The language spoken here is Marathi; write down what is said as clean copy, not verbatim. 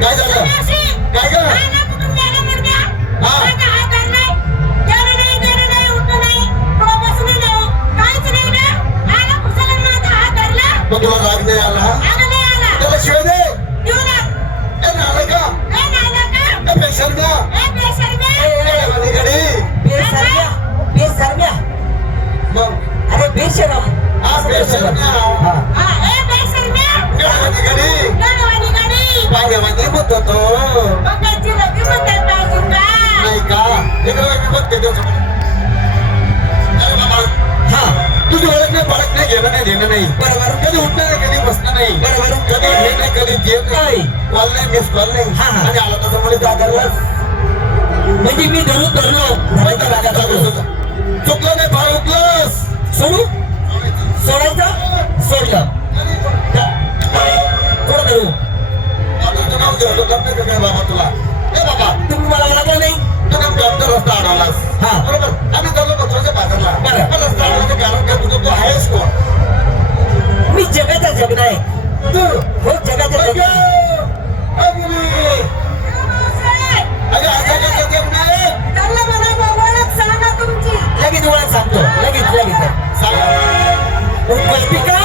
काय झालं काय ग मग तुला राग नाही आला त्याला शिवाय दे आलं का पेशर का मग अरे बेशरम हा पेशर पाण्यामध्ये होत होतो नाही का मी बघते त्याच्याकडे अरे बाबा हा तुझी ओळख नाही फळक नाही घेणं नाही देणं नाही बरोबर कधी उठणं नाही कधी बसणं नाही बरोबर कधी हे नाही कधी ते नाही कॉल नाही मिस कॉल नाही हा. आणि आला तसं म्हणे जागरलास म्हणजे मी धरलो चुकलं नाही फार उठलंस सोडू सोडायचं सोडलं कोण धरू तुझं नाव घेतो लग्न काय बाबा तुला ए बाबा तुम्ही मला लागलं नाही तू नेमकं आमचा रस्ता अडवलास हा. बरोबर आम्ही चाललो बसवायच्या बाजारला बरं. पण रस्ता अडवण्याचं कारण काय तुझं तू आहेस कोण मी जगाचा जगणं आहे तू हो जगाचा जगणं आहे. लगेच ओळख सांगतो लगेच लगेच सांग कल्पिका